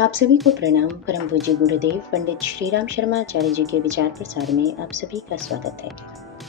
आप सभी को प्रणाम। परम पूज्य गुरुदेव पंडित श्री राम शर्मा आचार्य जी के विचार प्रसार में आप सभी का स्वागत है।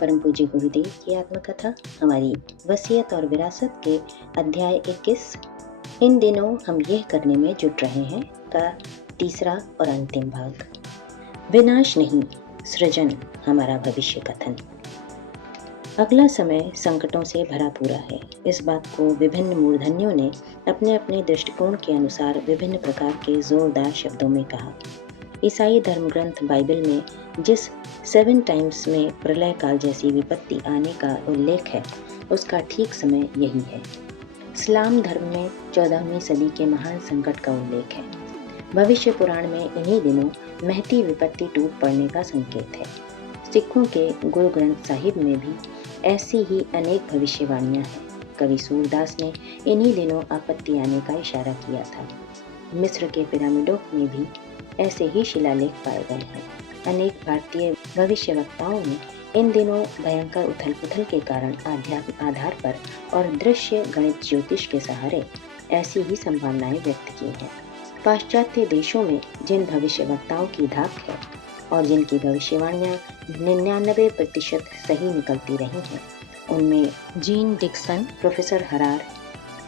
परम पूज्य गुरुदेव की आत्मकथा हमारी वसीयत और विरासत के अध्याय 21 इन दिनों हम यह करने में जुट रहे हैं का तीसरा और अंतिम भाग। विनाश नहीं, सृजन हमारा भविष्य कथन। अगला समय संकटों से भरा पूरा है। इस बात को विभिन्न मूर्धन्यों ने अपने अपने दृष्टिकोण के अनुसार विभिन्न प्रकार के जोरदार शब्दों में कहा। ईसाई धर्म ग्रंथ बाइबल में जिस 7 टाइम्स में प्रलय काल जैसी विपत्ति आने का उल्लेख है, उसका ठीक समय यही है। इस्लाम धर्म में 14वीं सदी के महान संकट का उल्लेख है। भविष्य पुराण में इन्हीं दिनों महती विपत्ति टूट पड़ने का संकेत है। सिखों के गुरु ग्रंथ साहिब में भी ऐसी ही अनेक भविष्यवाणियां हैं। कवि सूरदास ने इन्हीं दिनों आपत्ति आने का इशारा किया था। मिस्र के पिरामिडों में भी ऐसे ही शिलालेख पाए गए हैं। अनेक भारतीय भविष्यवक्ताओं ने इन दिनों भयंकर उथल पुथल के कारण आध्यात्म आधार पर और दृश्य गणित ज्योतिष के सहारे ऐसी ही संभावनाएं व्यक्त की हैं। पाश्चात्य देशों में जिन भविष्यवक्ताओं की धाक है और जिनकी भविष्यवाणियां 99% सही निकलती रही हैं, उनमें Jeane Dixon, professor Harar,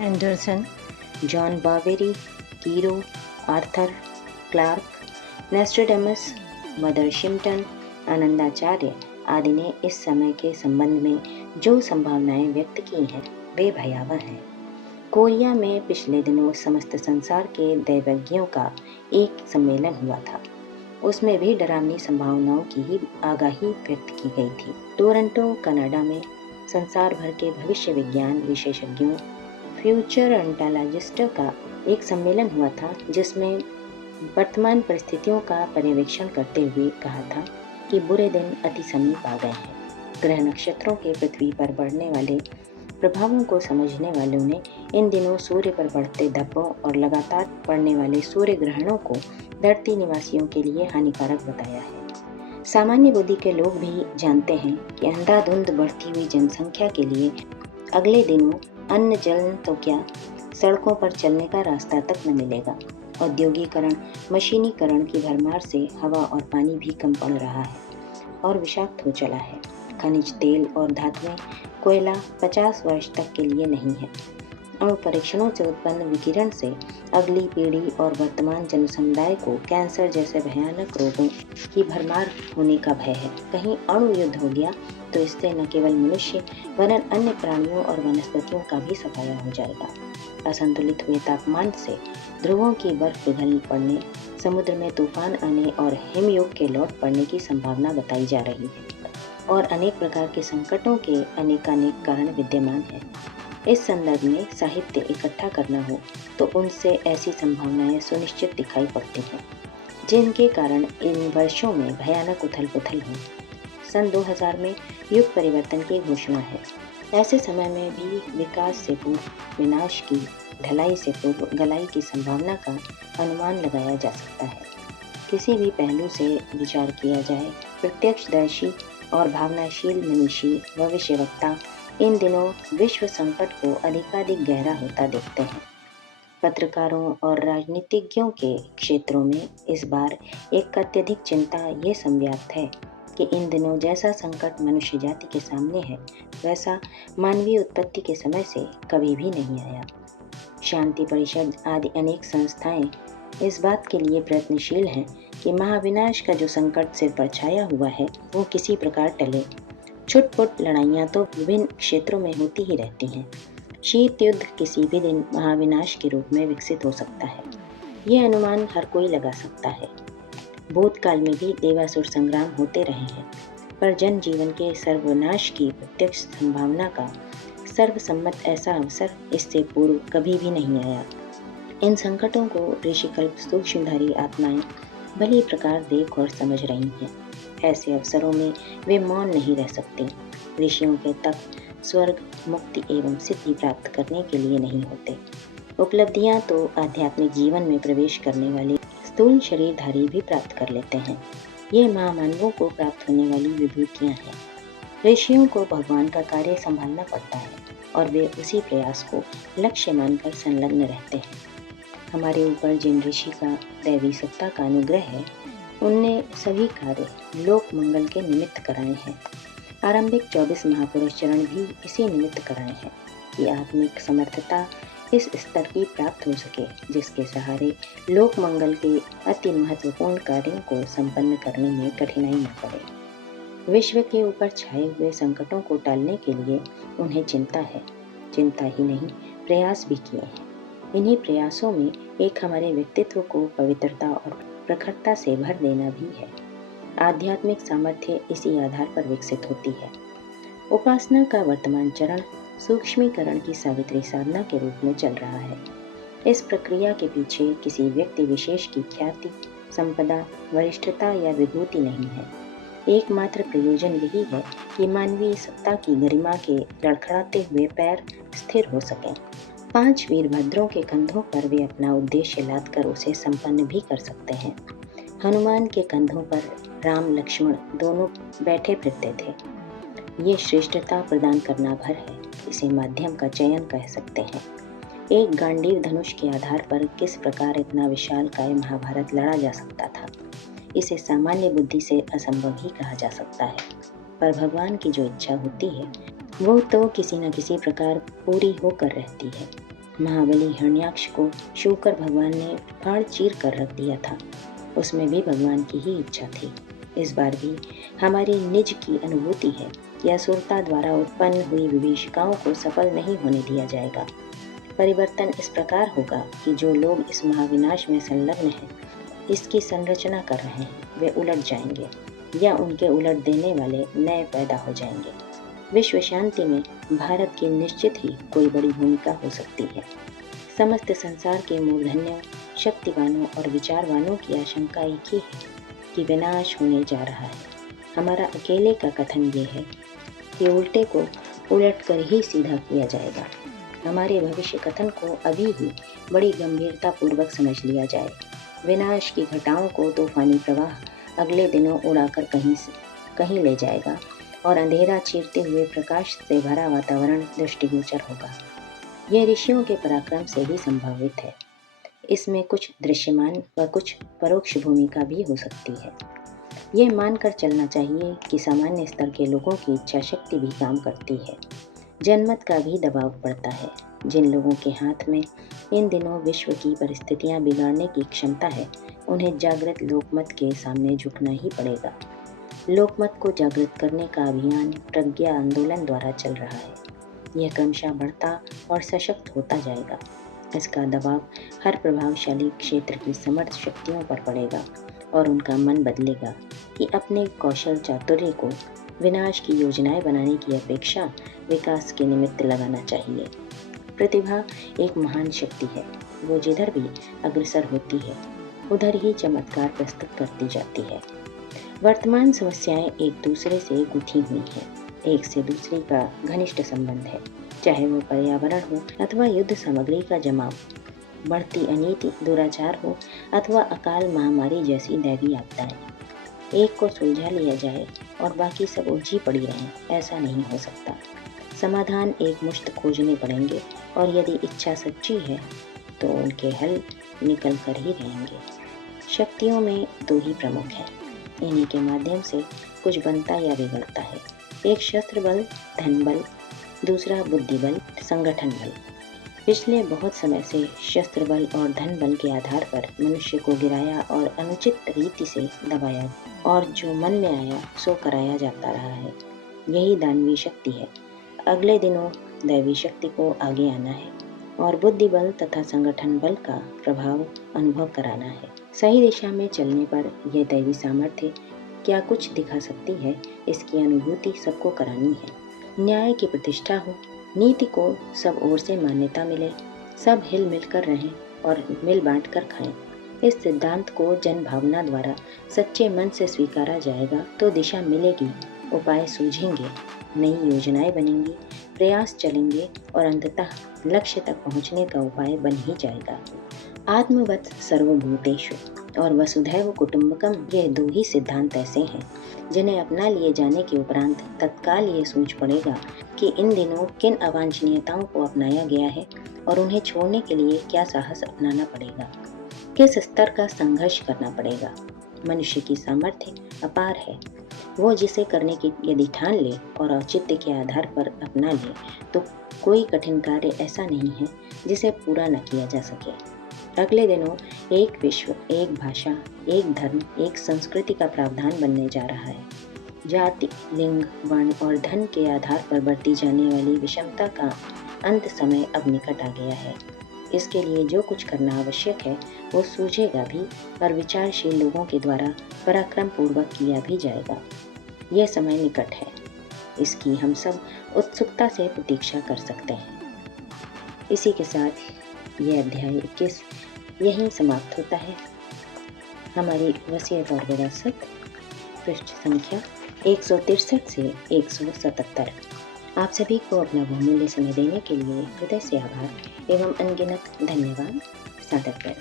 Anderson, John बावेरी, Cheiro, Arthur Clarke, Nostradamus, mother Shipton, Anandacharya आदि ने इस समय के संबंध में जो संभावनाएं व्यक्त की हैं, वे भयावह हैं। कोरिया में पिछले दिनों समस्त संसार के दैवज्ञों का एक सम्मेलन हुआ था। उसमें भी डरावनी संभावनाओं की ही आगाही व्यक्त की गई थी। टोरंटो, कनाडा में संसार भर के भविष्य विज्ञान विशेषज्ञों, फ्यूचर एंटालॉजिस्टों का एक सम्मेलन हुआ था, जिसमें वर्तमान परिस्थितियों का पर्यवेक्षण करते हुए कहा था कि बुरे दिन अति समीप आ गए हैं। ग्रह नक्षत्रों के पृथ्वी पर बढ़ने वाले प्रभावों को समझने वालों ने इन दिनों सूर्य पर बढ़ते धब्बों और लगातार पड़ने वाले सूर्य ग्रहणों को धरती निवासियों के लिए हानिकारक बताया है। सामान्य बुद्धि के लोग भी जानते हैं कि अंधाधुंध बढ़ती हुई जनसंख्या के लिए अगले दिनों अन्न जल तो क्या, सड़कों पर चलने का रास्ता तक न मिलेगा। औद्योगिकरण, मशीनीकरण की भरमार से हवा और पानी भी कम पड़ रहा है और विषाक्त हो चला है। खनिज तेल और धातुएं, कोयला 50 वर्ष तक के लिए नहीं है। अणु परीक्षणों से उत्पन्न विकिरण से अगली पीढ़ी और वर्तमान जनसमुदाय को कैंसर जैसे भयानक रोगों की भरमार होने का भय है। कहीं अणु युद्ध हो गया तो इससे न केवल मनुष्य वरन अन्य प्राणियों और वनस्पतियों का भी सफाया हो जाएगा। असंतुलित हुए तापमान से ध्रुवों की बर्फ पिघल पड़ने, समुद्र में तूफान आने और हिमयुग के लौट पड़ने की संभावना बताई जा रही है और अनेक प्रकार के संकटों के अनेकानेक कारण विद्यमान हैं। इस संदर्भ में साहित्य इकट्ठा करना हो तो उनसे ऐसी संभावनाएं सुनिश्चित दिखाई पड़ती हैं, जिनके कारण इन वर्षों में भयानक उथल पुथल हो। सन 2000 में युग परिवर्तन की घोषणा है। ऐसे समय में भी विकास से पूर्व विनाश की, ढलाई से पूर्व गलाई की संभावना का अनुमान लगाया जा सकता है। किसी भी पहलू से विचार किया जाए, प्रत्यक्षदर्शी और भावनाशील मनीषी भविष्यवक्ता इन दिनों विश्व संकट को अधिकाधिक गहरा होता देखते हैं। पत्रकारों और राजनीतिज्ञों के क्षेत्रों में इस बार एक अत्यधिक चिंता ये संव्याप्त है कि इन दिनों जैसा संकट मनुष्य जाति के सामने है, वैसा मानवीय उत्पत्ति के समय से कभी भी नहीं आया। शांति परिषद आदि अनेक संस्थाएं इस बात के लिए प्रयत्नशील हैं कि महाविनाश का जो संकट सिर पर छाया हुआ है, वो किसी प्रकार टले। छुटपुट लड़ाइयाँ तो विभिन्न क्षेत्रों में होती ही रहती हैं। शीत युद्ध किसी भी दिन महाविनाश के रूप में विकसित हो सकता है, ये अनुमान हर कोई लगा सकता है। भूतकाल में भी देवासुर संग्राम होते रहे हैं, पर जन जीवन के सर्वनाश की प्रत्यक्ष संभावना का सर्वसम्मत ऐसा अवसर इससे पूर्व कभी भी नहीं आया। इन संकटों को ऋषिकल्प सूक्ष्मधारी आत्माएं भली प्रकार देख और समझ रही हैं। ऐसे अवसरों में वे मौन नहीं रह सकते। ऋषियों के तप स्वर्ग, मुक्ति एवं सिद्धि प्राप्त करने के लिए नहीं होते। उपलब्धियां तो आध्यात्मिक जीवन में प्रवेश करने वाले स्थूल शरीरधारी भी प्राप्त कर लेते हैं। ये महामानवों को प्राप्त होने वाली विभूतियां हैं। ऋषियों को भगवान का कार्य संभालना पड़ता है और वे उसी प्रयास को लक्ष्य मानकर संलग्न रहते हैं। हमारे ऊपर जिन ऋषि का दैवी सत्ता का अनुग्रह है, उनने सभी कार्य लोक मंगल के निमित्त कराए हैं। आरंभिक 24 महापुरुष चरण भी इसी निमित्त कराए हैं कि आत्मिक समर्थता इस स्तर की प्राप्त हो सके जिसके सहारे लोक मंगल के अति महत्वपूर्ण कार्यों को संपन्न करने में कठिनाई न पड़े। विश्व के ऊपर छाए हुए संकटों को टालने के लिए उन्हें चिंता है। चिंता ही नहीं, प्रयास भी किए हैं। इन्हीं प्रयासों में एक हमारे व्यक्तित्व को पवित्रता और प्रखरता से भर देना भी है। आध्यात्मिक सामर्थ्य इसी आधार पर विकसित होती है। उपासना का वर्तमान चरण सूक्ष्मीकरण की सावित्री साधना के रूप में चल रहा है। इस प्रक्रिया के पीछे किसी व्यक्ति विशेष की ख्याति, संपदा, वरिष्ठता या विभूति नहीं है। एकमात्र प्रयोजन यही है कि मानवीय सत्ता की गरिमा के लड़खड़ाते हुए पैर स्थिर हो सकें। 5 वीरभद्रों के कंधों पर वे अपना उद्देश्य लादकर उसे संपन्न भी कर सकते हैं। हनुमान के कंधों पर राम लक्ष्मण दोनों बैठे फिरते थे। ये श्रेष्ठता प्रदान करना भर है। इसे माध्यम का चयन कह सकते हैं। एक गांडीव धनुष के आधार पर किस प्रकार इतना विशालकाय महाभारत लड़ा जा सकता था, इसे सामान्य बुद्धि से असंभव ही कहा जा सकता है। पर भगवान की जो इच्छा होती है वो तो किसी न किसी प्रकार पूरी होकर रहती है। महाबली हिरण्याक्ष को शूकर भगवान ने फाड़ चीर कर रख दिया था। उसमें भी भगवान की ही इच्छा थी। इस बार भी हमारी निज की अनुभूति है कि असुरता द्वारा उत्पन्न हुई विभीषिकाओं को सफल नहीं होने दिया जाएगा। परिवर्तन इस प्रकार होगा कि जो लोग इस महाविनाश में संलग्न हैं, इसकी संरचना कर रहे हैं, वे उलट जाएंगे या उनके उलट देने वाले नए पैदा हो जाएंगे। विश्व शांति में भारत की निश्चित ही कोई बड़ी भूमिका हो सकती है। समस्त संसार के मूर्धन्यों, शक्तिवानों और विचारवानों की आशंका एक ही है कि विनाश होने जा रहा है। हमारा अकेले का कथन ये है कि उल्टे को उलट कर ही सीधा किया जाएगा। हमारे भविष्य कथन को अभी ही बड़ी गंभीरता पूर्वक समझ लिया जाए। विनाश की घटाओं को तूफानी प्रवाह अगले दिनों उड़ाकर कहीं ले जाएगा और अंधेरा चीरते हुए प्रकाश से भरा वातावरण दृष्टिगोचर होगा। यह ऋषियों के पराक्रम से ही संभावित है। इसमें कुछ दृश्यमान व कुछ परोक्ष भूमिका भी हो सकती है। यह मानकर चलना चाहिए कि सामान्य स्तर के लोगों की इच्छा शक्ति भी काम करती है। जनमत का भी दबाव पड़ता है। जिन लोगों के हाथ में इन दिनों विश्व की परिस्थितियां बिगाड़ने की क्षमता है, उन्हें जागृत लोकमत के सामने झुकना ही पड़ेगा। लोकमत को जागृत करने का अभियान प्रज्ञा आंदोलन द्वारा चल रहा है। यह क्रमशः बढ़ता और सशक्त होता जाएगा। इसका दबाव हर प्रभावशाली क्षेत्र की समर्थ शक्तियों पर पड़ेगा और उनका मन बदलेगा कि अपने कौशल चातुर्य को विनाश की योजनाएं बनाने की अपेक्षा विकास के निमित्त लगाना चाहिए। प्रतिभा एक महान शक्ति है। वो जिधर भी अग्रसर होती है, उधर ही चमत्कार प्रस्तुत करती जाती है। वर्तमान समस्याएं एक दूसरे से गुथी हुई हैं। एक से दूसरे का घनिष्ठ संबंध है, चाहे वो पर्यावरण हो अथवा युद्ध सामग्री का जमाव, बढ़ती अनीति, दुराचार हो अथवा अकाल महामारी जैसी दैवी आपदाएं। एक को सुलझा लिया जाए और बाकी सब उलझी पड़ी रहें, ऐसा नहीं हो सकता। समाधान एक मुश्त खोजने पड़ेंगे और यदि इच्छा सच्ची है तो उनके हल निकल कर ही रहेंगे। शक्तियों में 2 ही प्रमुख हैं। इन्हीं के माध्यम से कुछ बनता या बिगड़ता है। एक शस्त्र बल, धन बल, दूसरा बुद्धि बल, संगठन बल। पिछले बहुत समय से शस्त्र बल और धन बल के आधार पर मनुष्य को गिराया और अनुचित रीति से दबाया और जो मन में आया सो कराया जाता रहा है। यही दानवी शक्ति है। अगले दिनों दैवी शक्ति को आगे आना है और बुद्धि बल तथा संगठन बल का प्रभाव अनुभव कराना है। सही दिशा में चलने पर यह दैवी सामर्थ्य क्या कुछ दिखा सकती है, इसकी अनुभूति सबको करानी है। न्याय की प्रतिष्ठा हो, नीति को सब ओर से मान्यता मिले, सब हिल मिल कर रहें और मिल बांट कर खाएं। इस सिद्धांत को जन भावना द्वारा सच्चे मन से स्वीकारा जाएगा तो दिशा मिलेगी उपाय सूझेंगे, नई योजनाएं बनेंगी, प्रयास चलेंगे और अंततः लक्ष्य तक पहुंचने का उपाय बन ही जाएगा। आत्मवत् सर्वभूतेषु और वसुधैव कुटुंबकम, यह दो ही सिद्धांत ऐसे हैं जिन्हें अपना लिए जाने के उपरांत तत्काल ये सूझ पड़ेगा कि इन दिनों किन अवांछनीयताओं को अपनाया गया है और उन्हें छोड़ने के लिए क्या साहस अपनाना पड़ेगा, किस स्तर का संघर्ष करना पड़ेगा। मनुष्य की सामर्थ्य अपार है। वो जिसे करने की यदि ठान ले और औचित्य के आधार पर अपना ले तो कोई कठिन कार्य ऐसा नहीं है जिसे पूरा न किया जा सके। अगले दिनों एक विश्व, एक भाषा, एक धर्म, एक संस्कृति का प्रावधान बनने जा रहा है। जाति, लिंग, वर्ण और धन के आधार पर बढ़ती जाने वाली विषमता का अंत समय अब निकट आ गया है। इसके लिए जो कुछ करना आवश्यक है वो सूझेगा भी और विचारशील लोगों के द्वारा पराक्रम पूर्वक किया भी जाएगा। यह समय निकट है, इसकी हम सब उत्सुकता से प्रतीक्षा कर सकते हैं। इसी के साथ यह अध्याय 21 यहीं समाप्त होता है। हमारी वसीयत और विरासत, पृष्ठ संख्या 163 से 177। आप सभी को अपना बहुमूल्य समय देने के लिए हृदय से आभार एवं अनगिनत धन्यवाद सादर करते हैं।